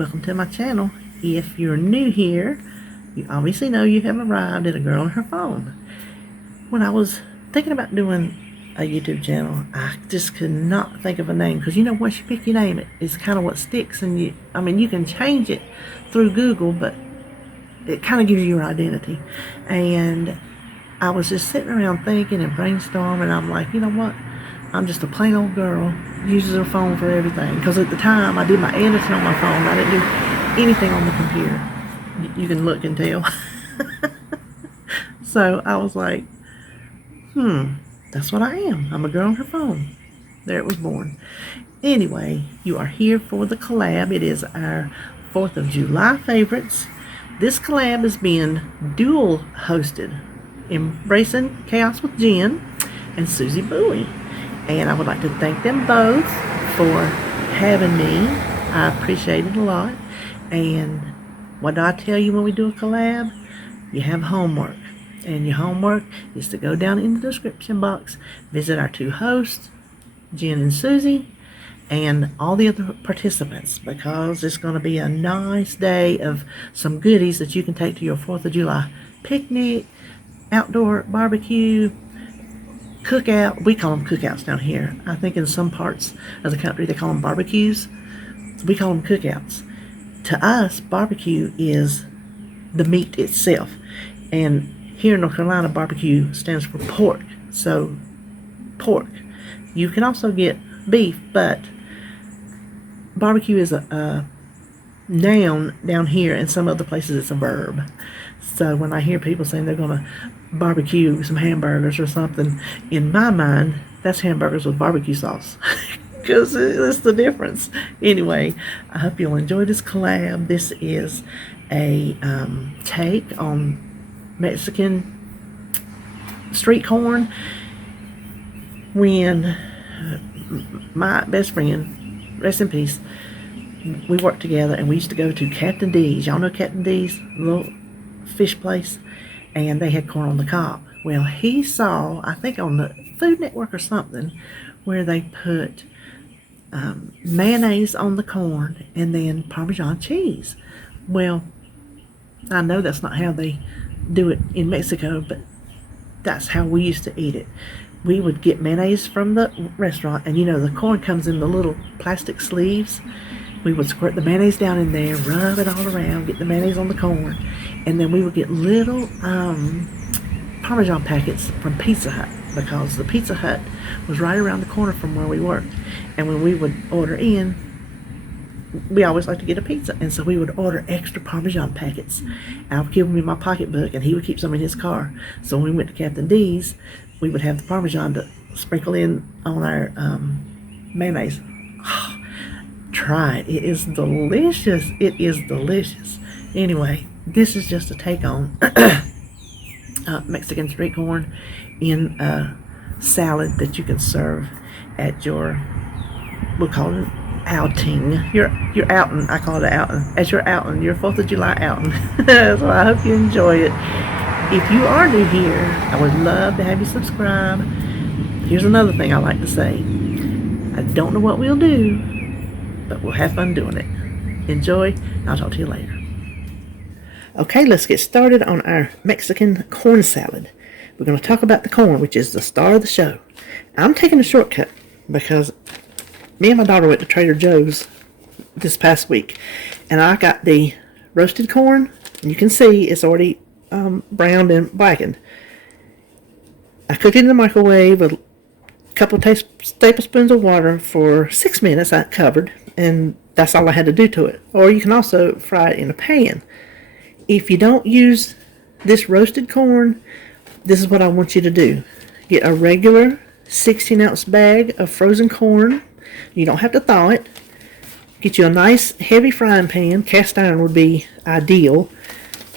welcome to my channel. If you're new here, you obviously know you have arrived at A Girl and Her Phone. When I was thinking about doing a YouTube channel, I just could not think of a name, because you know, once you pick your name, it's kind of what sticks, and you can change it through Google, but it kind of gives you your identity. And I was just sitting around thinking and brainstorming. I'm like, you know what? I'm just a plain old girl, uses her phone for everything. Because at the time, I did my editing on my phone. I didn't do anything on the computer. You can look and tell. So I was like, that's what I am. I'm a girl on her phone. There it was born. Anyway, you are here for the collab. It is our 4th of July favorites. This collab is being dual hosted, Embracing Chaos with Jen and Suzy Buie. And I would like to thank them both for having me. I appreciate it a lot. And what do I tell you when we do a collab? You have homework. And your homework is to go down in the description box, visit our two hosts, Jen and Suzy, and all the other participants, because it's going to be a nice day of some goodies that you can take to your 4th of July picnic, outdoor barbecue, cookout. We call them cookouts down here. I think in some parts of the country they call them barbecues. We call them cookouts. To us, barbecue is the meat itself. And here in North Carolina, barbecue stands for pork. So, pork. You can also get beef, but barbecue is a noun down here. In some other places, it's a verb. So when I hear people saying they're going to barbecue some hamburgers or something, in my mind, that's hamburgers with barbecue sauce. Because it's the difference. Anyway, I hope you'll enjoy this collab. This is a take on Mexican street corn. When my best friend, rest in peace, we worked together, and we used to go to Captain D's. Y'all know Captain D's, little fish place, and they had corn on the cob. Well, he saw, I think on the Food Network or something, where they put mayonnaise on the corn and then Parmesan cheese. Well, I know that's not how they do it in Mexico, but that's how we used to eat it. We would get mayonnaise from the restaurant, and you know, the corn comes in the little plastic sleeves. We would squirt the mayonnaise down in there, rub it all around, get the mayonnaise on the corn, and then we would get little Parmesan packets from Pizza Hut, because the Pizza Hut was right around the corner from where we worked. And when we would order in, we always liked to get a pizza, and so we would order extra Parmesan packets. I would give him in my pocketbook, and he would keep some in his car. So when we went to Captain D's, we would have the Parmesan to sprinkle in on our mayonnaise. Try it. It is delicious. It is delicious. Anyway, this is just a take on Mexican street corn in a salad that you can serve at your, we'll call it outing. Your outing. I call it an outing. At your outing, your 4th of July outing. So I hope you enjoy it. If you are new here, I would love to have you subscribe. Here's another thing I like to say. I don't know what we'll do, but we'll have fun doing it. Enjoy, and I'll talk to you later. Okay, let's get started on our Mexican corn salad. We're going to talk about the corn, which is the star of the show. I'm taking a shortcut because me and my daughter went to Trader Joe's this past week, and I got the roasted corn, and you can see it's already browned and blackened. I cooked it in the microwave with a couple of tablespoons of water for 6 minutes. I covered, and that's all I had to do to it. Or you can also fry it in a pan. If you don't use this roasted corn, this is what I want you to do. Get a regular 16-ounce bag of frozen corn. You don't have to thaw it. Get you a nice heavy frying pan. Cast iron would be ideal.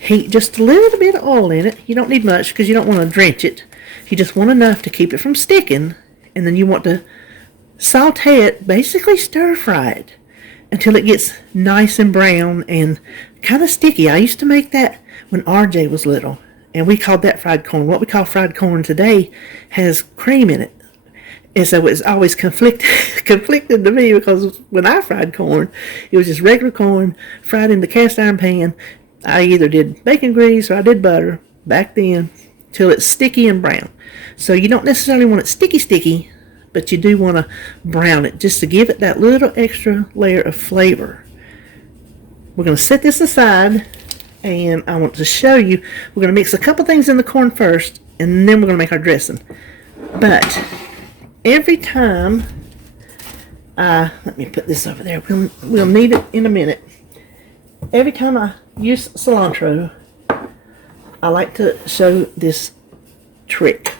Heat just a little bit of oil in it. You don't need much because you don't want to drench it. You just want enough to keep it from sticking. And then you want to saute it, basically stir fry it until it gets nice and brown and kind of sticky. I used to make that when RJ was little, and we called that fried corn. What we call fried corn today has cream in it. And so it's always conflicted to me, because when I fried corn, it was just regular corn fried in the cast iron pan. I either did bacon grease or I did butter back then till it's sticky and brown. So you don't necessarily want it sticky, but you do want to brown it just to give it that little extra layer of flavor. We're going to set this aside, and I want to show you, we're going to mix a couple things in the corn first, and then we're going to make our dressing. But every time let me put this over there. We'll need it in a minute. Every time I use cilantro, I like to show this trick.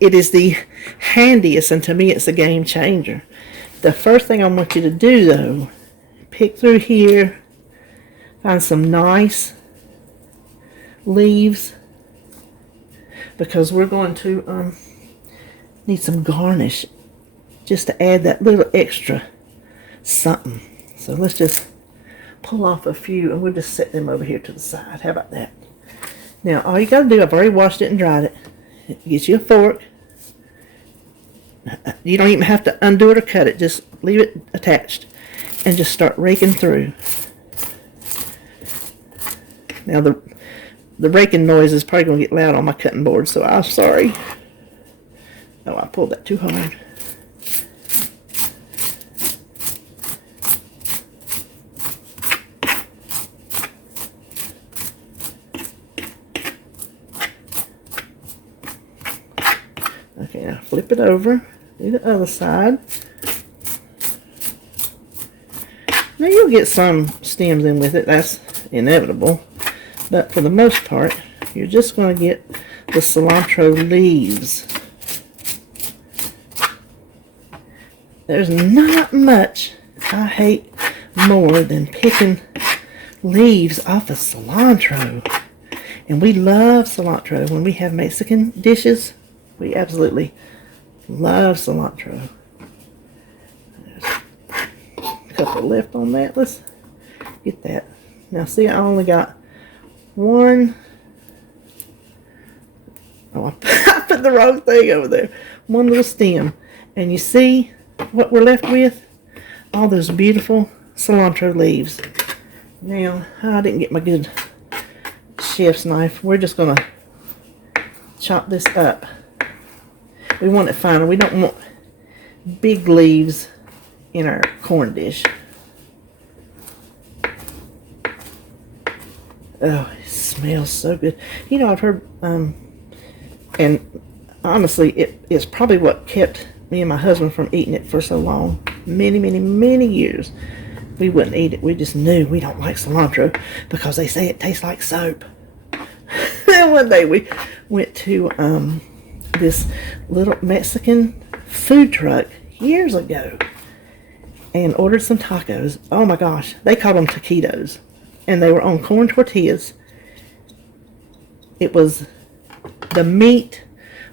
It is the handiest, and to me it's a game changer. The first thing I want you to do, though, pick through here, find some nice leaves, because we're going to need some garnish just to add that little extra something. So let's just pull off a few, and we'll just set them over here to the side. How about that? Now all you got to do, I've already washed it and dried it. Get you a fork. You don't even have to undo it or cut it. Just leave it attached and just start raking through. Now the raking noise is probably going to get loud on my cutting board, so I'm sorry. Oh, I pulled that too hard. Okay, now flip it over. Do the other side. Now you'll get some stems in with it. That's inevitable. But for the most part, you're just going to get the cilantro leaves. There's not much I hate more than picking leaves off of cilantro. And we love cilantro. When we have Mexican dishes, we absolutely love cilantro. There's a couple left on that. Let's get that. Now see, I only got one. Oh, I put the wrong thing over there. One little stem. And you see what we're left with? All those beautiful cilantro leaves. Now, I didn't get my good chef's knife. We're just going to chop this up. We want it finer. We don't want big leaves in our corn dish. Oh, it smells so good. You know, I've heard, and honestly, it's probably what kept me and my husband from eating it for so long. Many years. We wouldn't eat it. We just knew we don't like cilantro because they say it tastes like soap. And one day we went to this little Mexican food truck years ago and ordered some tacos. Oh my gosh, they called them taquitos. And they were on corn tortillas. It was the meat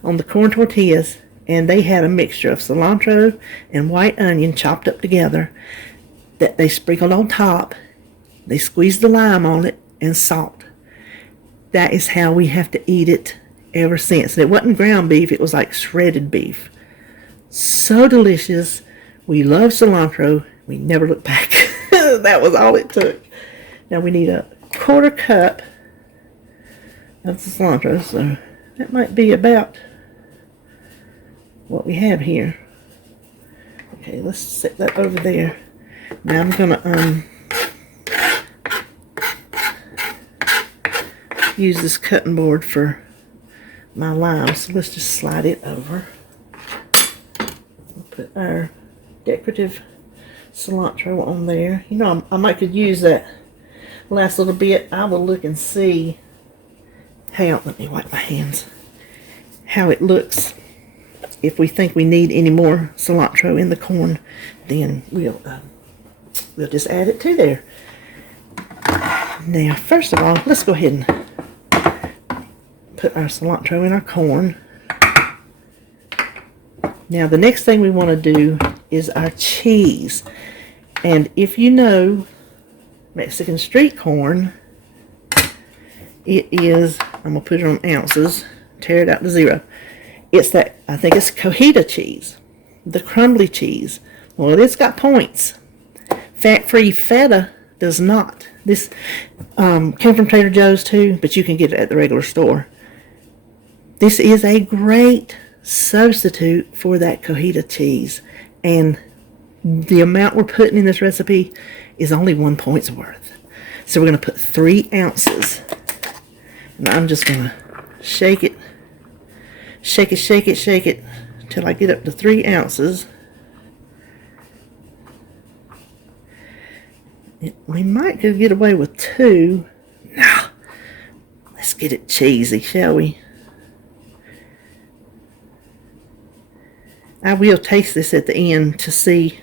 on the corn tortillas, and they had a mixture of cilantro and white onion chopped up together that they sprinkled on top. They squeezed the lime on it and salt. That is how we have to eat it ever since. And it wasn't ground beef, it was like shredded beef. So delicious. We love cilantro. We never looked back. That was all it took. Now we need a 1/4 cup of the cilantro, so that might be about what we have here. Okay, let's set that over there. Now I'm gonna use this cutting board for my lime, so let's just slide it over. We'll put our decorative cilantro on there. You know, I might could use that last little bit. I will look and see how, let me wipe my hands, how it looks. If we think we need any more cilantro in the corn, then we'll just add it to there. Now, first of all, let's go ahead and put our cilantro in our corn. Now, the next thing we want to do is our cheese. And if you know Mexican street corn, it is, I'm going to put it on ounces, tear it out to 0. It's that I think it's Cojita cheese, the crumbly cheese. Well, it's got points. Fat-free feta does not. This came from Trader Joe's too, but you can get it at the regular store. This is a great substitute for that Cojita cheese, and the amount we're putting in this recipe is only 1 point's worth. So we're going to put 3 ounces, and I'm just going to shake it till I get up to 3 ounces. We might could get away with 2. No, let's get it cheesy, shall we? I will taste this at the end to see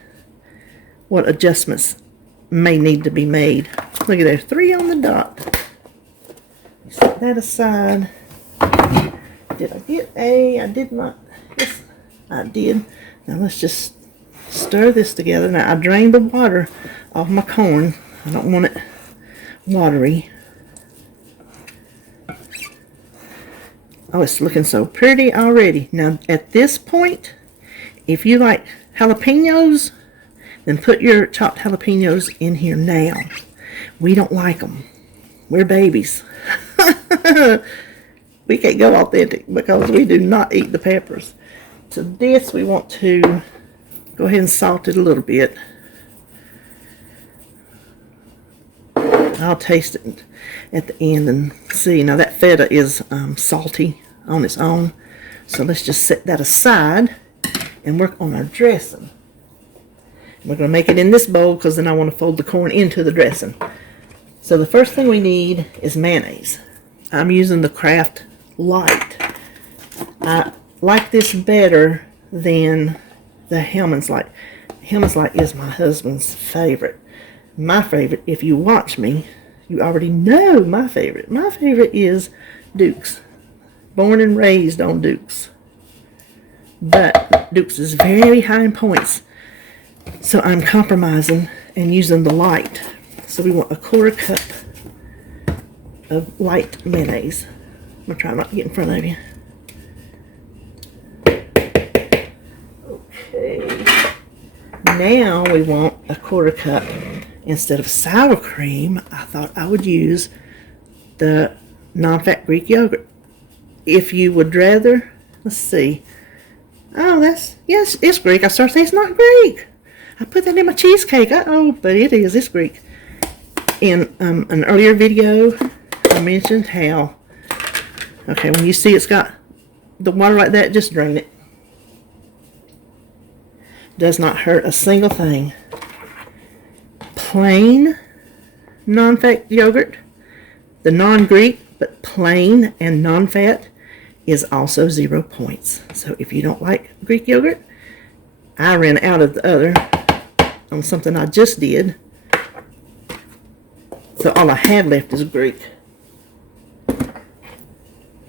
what adjustments may need to be made. Look at there, 3 on the dot. Set that aside. Did I get a? I did not. Yes, I did. Now let's just stir this together. Now I drained the water off my corn. I don't want it watery. Oh, it's looking so pretty already. Now at this point, if you like jalapenos, then put your chopped jalapenos in here now. We don't like them. We're babies. We can't go authentic because we do not eat the peppers. To this, we want to go ahead and salt it a little bit. I'll taste it at the end and see. Now that feta is salty on its own. So let's just set that aside and work on our dressing. We're going to make it in this bowl because then I want to fold the corn into the dressing. So the first thing we need is mayonnaise. I'm using the Kraft Light. I like this better than the Hellmann's Light. Hellmann's Light is my husband's favorite. My favorite, if you watch me, you already know my favorite. My favorite is Duke's. Born and raised on Duke's. But Duke's is very high in points. So I'm compromising and using the light. So we want a 1/4 cup of light mayonnaise. I'm going to try not to get in front of you. Okay. Now we want a 1/4 cup. Instead of sour cream, I thought I would use the non-fat Greek yogurt. If you would rather, let's see. Oh, yes, it's Greek. I started saying it's not Greek. I put that in my cheesecake. Uh-oh, but it is. It's Greek. In an earlier video, I mentioned how, okay, when you see it's got the water like that, just drain it. Does not hurt a single thing. Plain non-fat yogurt, the non-Greek, but plain and non-fat, is also 0 points. So if you don't like Greek yogurt, I ran out of the other on something I just did. So all I had left is Greek.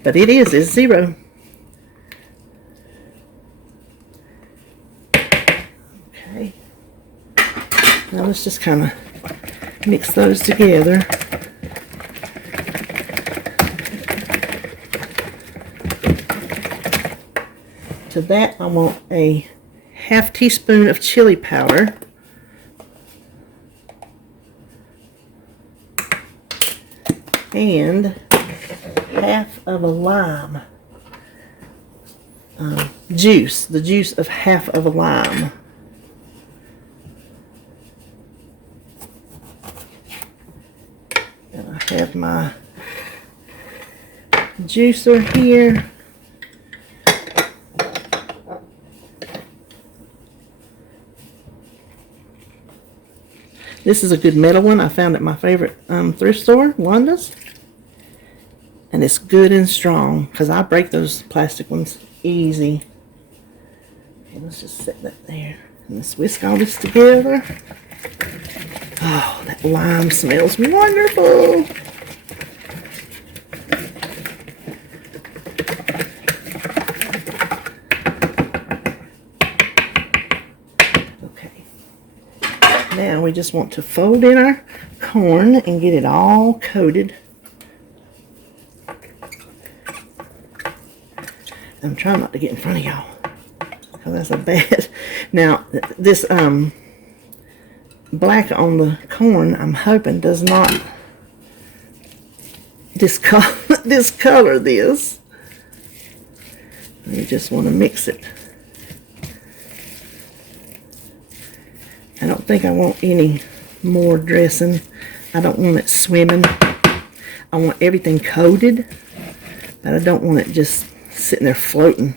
But it's 0. Okay. Now let's just kind of mix those together. To that, I want a 1/2 teaspoon of chili powder. And 1/2 of a lime juice, the juice of 1/2 of a lime. And I have my juicer here. This is a good metal one. I found at my favorite thrift store, Wanda's. And it's good and strong because I break those plastic ones easy. Okay, let's just set that there. And let's whisk all this together. Oh, that lime smells wonderful. Now we just want to fold in our corn and get it all coated. I'm trying not to get in front of y'all, because that's a bad. Now, this black on the corn, I'm hoping does not discolor this. You just want to mix it. I don't think I want any more dressing. I don't want it swimming. I want everything coated, but I don't want it just sitting there floating.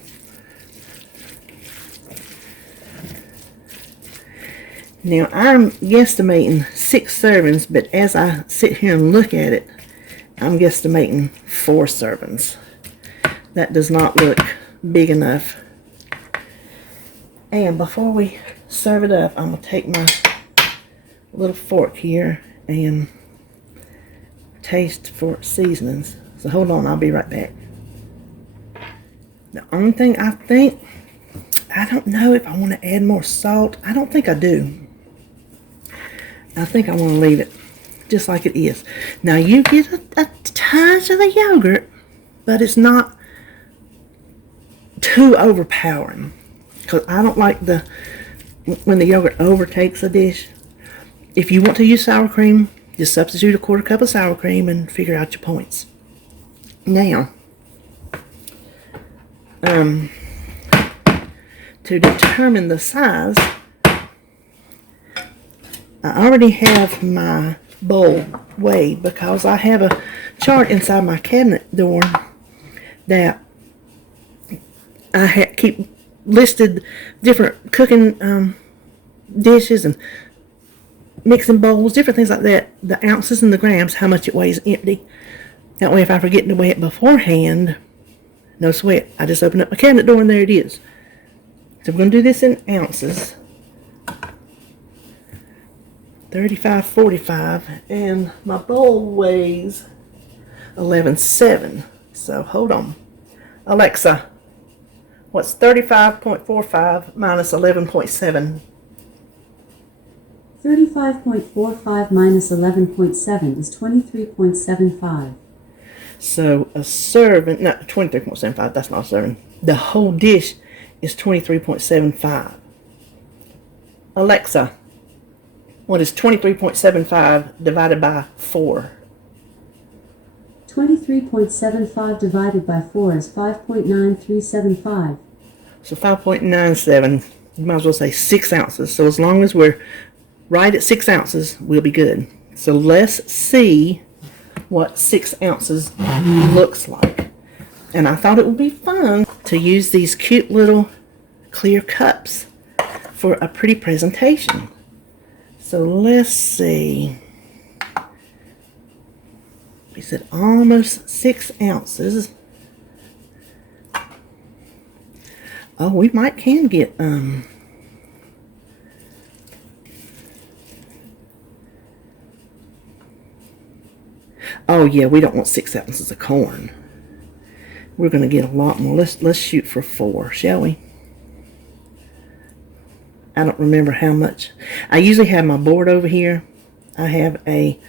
Now I'm guesstimating 6 servings, but as I sit here and look at it, I'm guesstimating 4 servings. That does not look big enough. And before we serve it up, I'm going to take my little fork here and taste for seasonings. So hold on, I'll be right back. The only thing I don't know if I want to add more salt. I don't think I do. I think I want to leave it just like it is. Now you get a touch of the yogurt, but it's not too overpowering, because I don't like when the yogurt overtakes a dish. If you want to use sour cream, just substitute a 1/4 cup of sour cream and figure out your points. Now, to determine the size, I already have my bowl weighed, because I have a chart inside my cabinet door that I keep listed different cooking dishes and mixing bowls, different things like that, the ounces and the grams, how much it weighs empty. That way if I forget to weigh it beforehand, no sweat. I just open up my cabinet door and there it is. So we're going to do this in ounces. 35.45, and my bowl weighs 11.7. So hold on. Alexa, what's 35.45 minus 11.7? 35.45 minus 11.7 is 23.75. So a serving, no, 23.75, that's not a serving. The whole dish is 23.75. Alexa, what is 23.75 divided by 4? 23.75 divided by 4 is 5.9375. So 5.97, you might as well say 6 ounces. So as long as we're right at 6 ounces, we'll be good. So let's see what 6 ounces looks like. And I thought it would be fun to use these cute little clear cups for a pretty presentation. So let's see. We said almost 6 ounces. Oh, we can get oh yeah, we don't want 6 ounces of corn. We're going to get a lot more. Let's shoot for 4, shall we? I don't remember how much. I usually have my board over here. I have a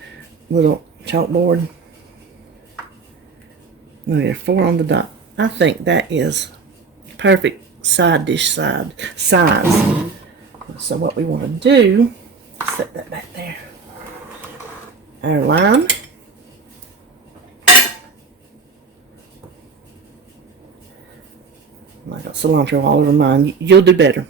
little chalkboard. Look there, 4 on the dot. I think that is perfect side dish size. So what we want to do, set that back there. Our lime. I got cilantro all over mine. You'll do better.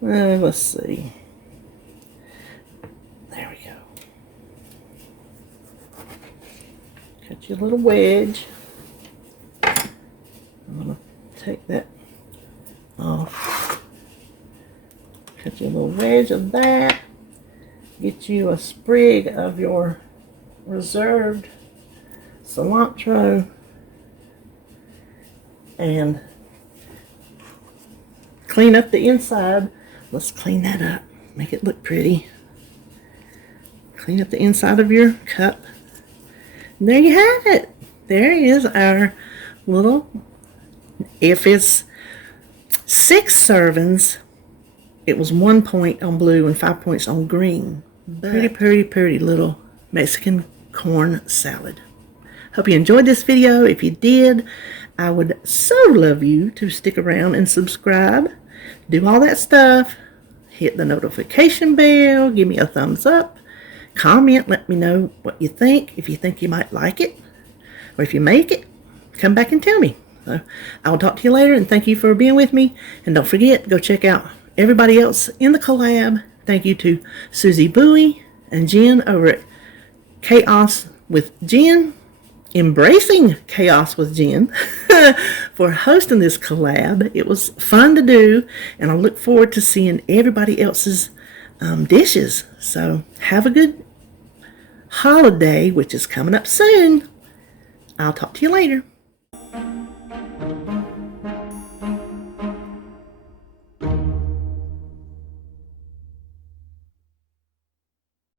Let's see. There we go. Cut you a little wedge. I'm going to take that off. Cut you a little wedge of that. Get you a sprig of your reserved cilantro. And clean up the inside. Let's clean that up. Make it look pretty. Clean up the inside of your cup. And there you have it. There is our little, if it's 6 servings, it was 1 point on blue and 5 points on green. But pretty little Mexican corn salad. Hope you enjoyed this video. If you did, I would so love you to stick around and subscribe. Do all that stuff. Hit the notification bell. Give me a thumbs up. Comment. Let me know what you think. If you think you might like it. Or if you make it, come back and tell me. So I will talk to you later, and thank you for being with me. And don't forget, go check out everybody else in the collab. Thank you to Suzy Buie and Jen over at Chaos with Jen, Embracing Chaos with Jen, for hosting this collab. It was fun to do, and I look forward to seeing everybody else's dishes. So have a good holiday, which is coming up soon. I'll talk to you later.